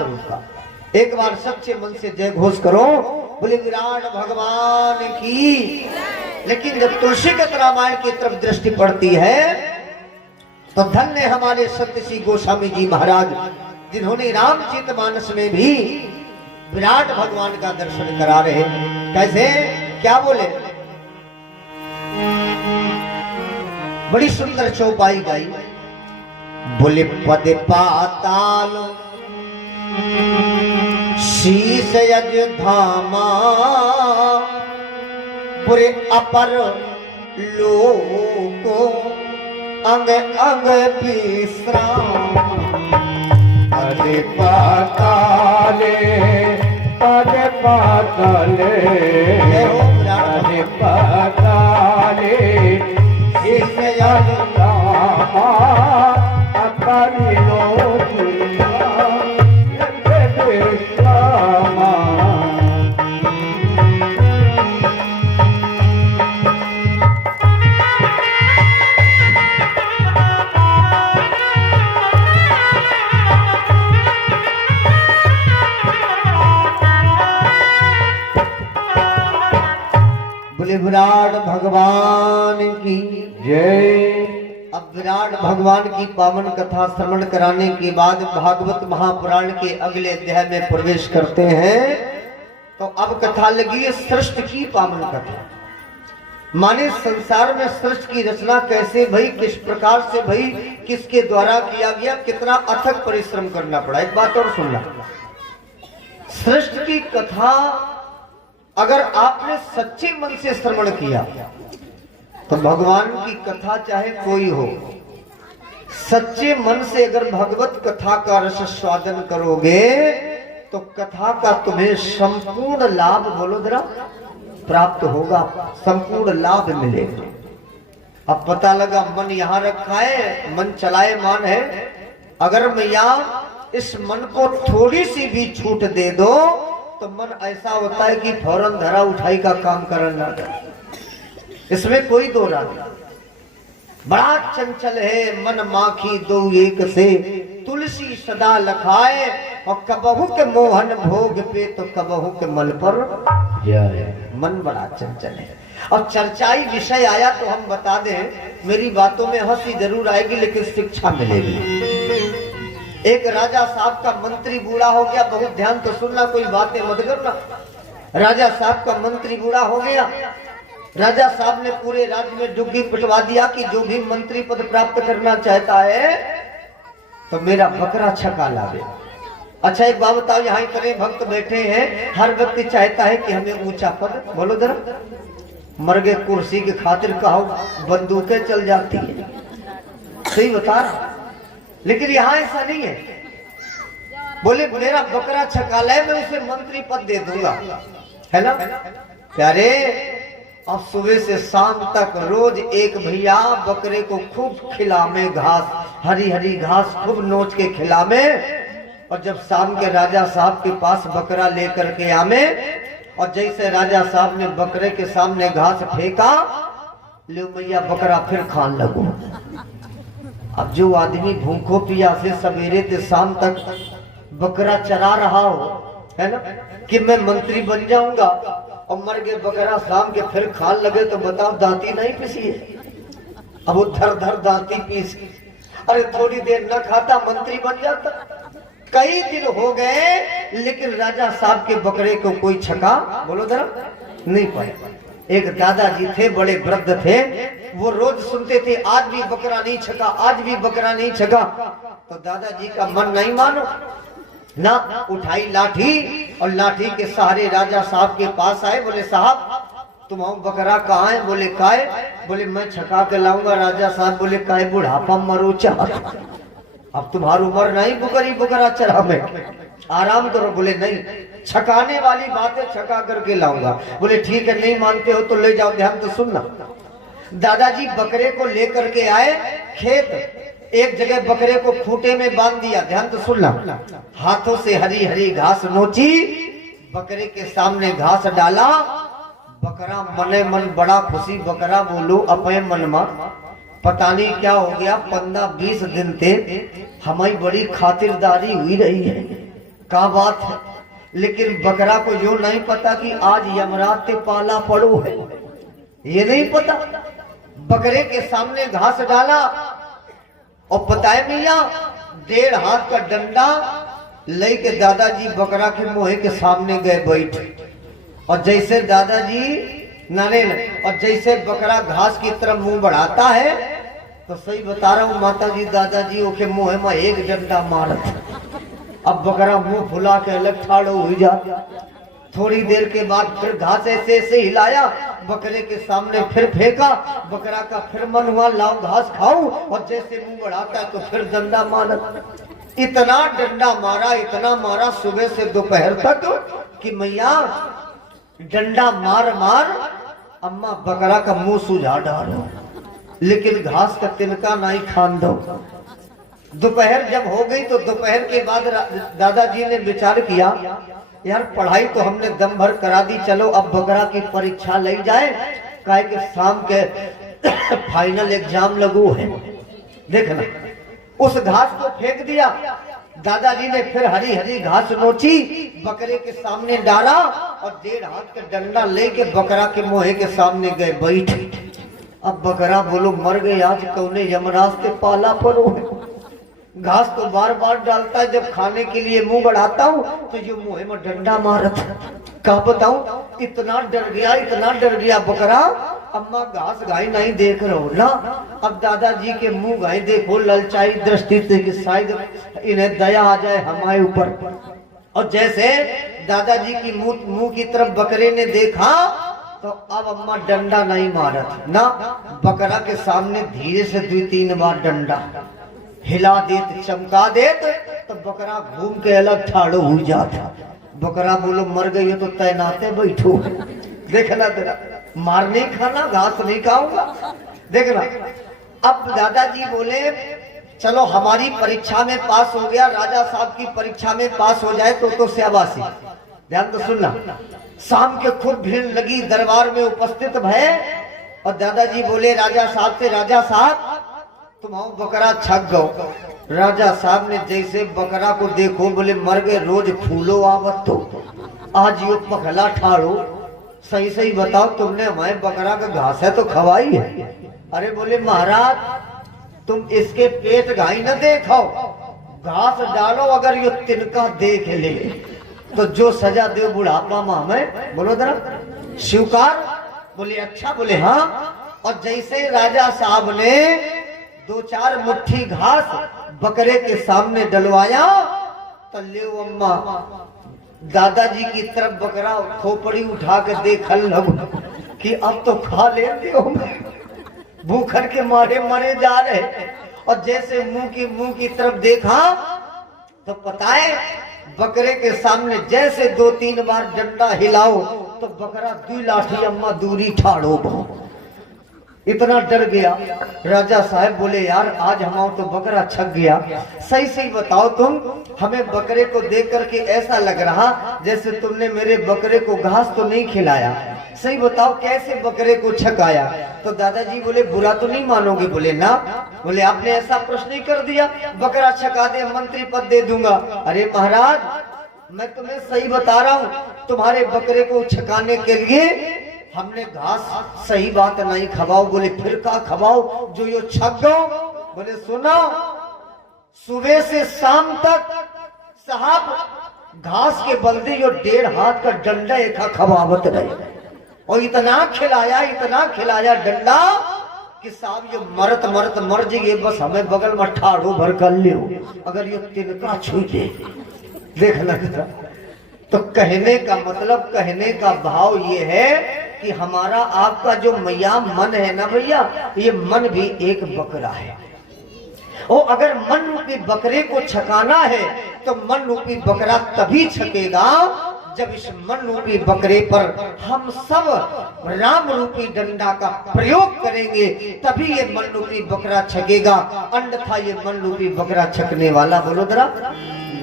स्वरूप का। एक बार सच्चे मन से जय घोष करो, बोले विराट भगवान की। लेकिन जब तुलसीगत रामायण की तरफ दृष्टि पड़ती है तो धन्य हमारे सत्य श्री गोस्वामी जी महाराज, जिन्होंने रामचरितमानस में भी विराट भगवान का दर्शन करा रहे। कैसे, क्या बोले, बड़ी सुंदर चौपाई गाई। बोले पद पाताल शीश यज धामा, पूरे अपर लोको अंग अंग विश्राम। पद पाताले पद पाताले पद पाताले शीश यज धामा, अपर लोको विराट भगवान की जय। अब विराट भगवान की पावन कथा श्रवण कराने के बाद भागवत महापुराण के अगले अध्याय में प्रवेश करते हैं। तो अब कथा लगी है सृष्टि की पावन कथा, माने संसार में सृष्टि की रचना कैसे भई, किस प्रकार से भई, किसके द्वारा किया गया, कितना अथक परिश्रम करना पड़ा। एक बात और सुनना, सृष्टि की कथा अगर आपने सच्चे मन से श्रवण किया तो भगवान की कथा चाहे कोई हो, सच्चे मन से अगर भगवत कथा का रस स्वादन करोगे तो कथा का तुम्हें संपूर्ण लाभ, बोलो जरा, प्राप्त होगा, संपूर्ण लाभ मिलेगा। अब पता लगा मन यहाँ रखा है, मन चलायमान है, अगर मैं यहाँ इस मन को थोड़ी सी भी छूट दे दो तो मन ऐसा होता है कि फौरन धरा उठाई का काम करना लगा। इसमें कोई दो राय नहीं। बड़ा चंचल है मन माखी दो एक से, तुलसी सदा लखाए, और कबहू के मोहन भोग पे तो कबहू के मल पर मन बड़ा चंचल है। और चर्चाई विषय आया तो हम बता दें, मेरी बातों में हंसी जरूर आएगी लेकिन शिक्षा मिलेगी। एक राजा साहब का मंत्री बूढ़ा हो गया, बहुत ध्यान तो सुनना, कोई बातें मत करना। राजा साहब का मंत्री बूढ़ा हो गया, राजा साहब ने पूरे राज्य में डुग्गी पिटवा दिया कि जो भी मंत्री पद प्राप्त करना चाहता है तो मेरा बकरा छका लावे। अच्छा एक बात बताओ, यहाँ इतने भक्त बैठे हैं, हर व्यक्ति चाहता है कि हमें ऊंचा पद, बोलो जरा, मर गए कुर्सी की खातिर कहो बंदूकें चल जाती है, सही बता रहा। लेकिन यहाँ ऐसा नहीं है, बोले मेरा बकरा छका लाए, मैं उसे मंत्री पद दे दूंगा, है ना प्यारे। अब सुबह से शाम तक रोज एक भैया बकरे को खूब खिलावे घास, हरी हरी घास खूब नोच के खिलावे, और जब शाम के राजा साहब के पास बकरा लेकर के आवे, और जैसे राजा साहब ने बकरे के सामने घास फेंका, ले भैया बकरा फिर खान लगो। अब जो आदमी भूखो प्यासे सवेरे से शाम तक बकरा चरा रहा हो, है ना, कि मैं मंत्री बन जाऊंगा, और मर गए बकरा शाम के फिर खान लगे तो बताओ दांती नहीं पिसी है। अब वो धर धर दांती पीस, अरे थोड़ी देर न खाता मंत्री बन जाता। कई दिन हो गए लेकिन राजा साहब के बकरे को कोई छका, बोलो जरा, नहीं पाए। एक दादाजी थे, बड़े वृद्ध थे, वो रोज सुनते थे आज भी बकरा नहीं छका, आज भी बकरा नहीं छका। तो दादाजी का मन नहीं मानो ना, उठाई लाठी और लाठी के सहारे राजा साहब के पास आए, बोले साहब तुम बकरा कहाँ है? बोले काहे? बोले मैं छका के लाऊंगा। राजा साहब बोले काहे बुढ़ापा मरो चाह, अब तुम्हारी उम्र नहीं बुकरी बुकरा चढ़ा में, आराम करो। बोले नहीं, छकाने वाली बातें छका करके लाऊंगा। बोले ठीक है, नहीं मानते हो तो ले जाओ। ध्यान तो सुनना, दादाजी बकरे को लेकर के आए खेत, एक जगह बकरे को खूंटे में बांध दिया। ध्यान तो सुनना, हाथों से हरी हरी घास नोची, बकरे के सामने घास डाला। बकरा मने मन बड़ा खुशी, बकरा बोलो अपने मन में पता नहीं क्या हो गया, 15-20 दिन थे हमारी बड़ी खातिरदारी हुई रही है, क्या बात है। लेकिन बकरा को यो नहीं पता कि आज यमराज ते पाला पड़ो है, ये नहीं पता। बकरे के सामने घास डाला और पता है भैया 1.5 हाथ का डंडा लेके दादाजी बकरा के मुंह के सामने गए बैठे। और जैसे दादाजी नारेल और जैसे बकरा घास की तरफ मुंह बढ़ाता है तो सही बता रहा हूँ माता जी दादाजी ओके मुंह में एक डंडा मारत। अब बकरा मुंह फुला के अलग ठाड़ो हो जाता। थोड़ी देर के बाद फिर घास ऐसे ऐसे हिलाया, बकरे के सामने फिर फेंका। बकरा का फिर मन हुआ लाओ घास खाऊं, और जैसे मुंह बढ़ाता तो फिर डंडा मारत। इतना डंडा मारा, इतना मारा सुबह से दोपहर तक कि मैया डंडा मार मार अम्मा बकरा का मुंह सुझा डालो, लेकिन घास का तिनका नहीं खान दो। दोपहर जब हो गई तो दोपहर के बाद दादाजी ने विचार किया यार पढ़ाई तो हमने दम भर करा दी, चलो अब बकरा की परीक्षा ले जाए, काहे कि शाम के फाइनल एग्जाम लगू है। देखना उस घास को फेंक दिया। दादाजी ने फिर हरी हरी घास नोची, बकरे के सामने डाला और 1.5 हाथ का डंडा लेके बकरा के मुंह के सामने गए बैठे। अब बकरा बोलो मर गए आज कौने यमराज से पाला पड़ो है। घास तो बार बार डालता है, जब खाने के लिए मुंह बढ़ाता हूँ तो ये मुंह में डंडा मारत। क्या बताऊं, इतना डर गया, इतना डर गया बकरा। अम्मा घास गाय नहीं देख रहे हो ना। अब दादाजी के मुंह गाय देखो ललचाई दृष्टि से कि शायद इन्हें दया आ जाए हमारे ऊपर। और जैसे दादाजी की मुंह की तरफ बकरे ने देखा तो अब अम्मा डंडा नहीं मारत ना। बकरा के सामने धीरे से 2-3 बार डंडा हिला देत, चमका देत तो बकरा घूम के अलग ठाड़ो हो जाता। बकरा बोलो मर गई तो तैनाते बैठो। देखना तेरा मारने खाना घास नहीं खाऊंगा। देखना अब दादाजी बोले चलो हमारी परीक्षा में पास हो गया, राजा साहब की परीक्षा में पास हो जाए तो शाबाशी। ध्यान तो सुनना। शाम के खूब भीड़ लगी, दरबार में उपस्थित भय और दादाजी बोले राजा साहब से, राजा साहब तुम्हारा बकरा छक गो। राजा साहब ने जैसे बकरा को देखो बोले मर गए, रोज फूलो आवत तो आज यो पखला ठाड़ो। सही सही बताओ तुमने हमारे बकरा का घास है तो खवाई है? अरे बोले महाराज तुम इसके पेट घाई न देखो, घास डालो, अगर यो तिनका देख ले तो जो सजा दे बुढ़ापा माँ में। बोलो जरा स्वीकार। बोले अच्छा। बोले हाँ। और जैसे राजा साहब ने 2-4 मुट्ठी घास बकरे के सामने डलवाया तो ले अम्मा दादाजी की तरफ बकरा खोपड़ी उठा के देखल लगो कि अब तो खा ले भूखर के मारे मरे जा रहे। और जैसे मुंह की तरफ देखा तो पता है बकरे के सामने जैसे 2-3 बार डंडा हिलाओ तो बकरा 2 लाठी अम्मा दूरी ठाड़ो। इतना डर गया। राजा साहब बोले यार आज हमारा तो बकरा छक गया। सही सही बताओ तुम, हमें बकरे को देख करके ऐसा लग रहा जैसे तुमने मेरे बकरे को घास तो नहीं खिलाया। सही बताओ कैसे बकरे को छकाया? तो दादाजी बोले बुरा तो नहीं मानोगे? बोले ना। बोले आपने ऐसा प्रश्न ही कर दिया, बकरा छका दे मंत्री पद दे दूंगा। अरे महाराज मैं तुम्हें सही बता रहा हूँ, तुम्हारे बकरे को छकाने के लिए हमने घास सही बात नहीं खवाओ। बोले फिर का खवाओ जो यो छक गो? बोले सुनो सुबह से शाम तक साहब घास के बल्दे यो 1.5 हाथ का डंडा एक खवावत रहे और इतना खिलाया डंडा कि साहब ये मरत मरत मर जाइए, बस हमें बगल में ठाड़ो भर कर लियो अगर ये तिनका छू दे। देखना तो कहने का मतलब, कहने का भाव ये है कि हमारा आपका जो मैया मन है ना भैया, ये मन भी एक बकरा है। और अगर मन रूपी बकरे को छकाना है तो मन रूपी बकरा तभी छकेगा जब इस मन रूपी बकरे पर हम सब राम रूपी डंडा का प्रयोग करेंगे, तभी ये मन रूपी बकरा छकेगा, अन्यथा ये मन रूपी बकरा छकने वाला बोलो जरा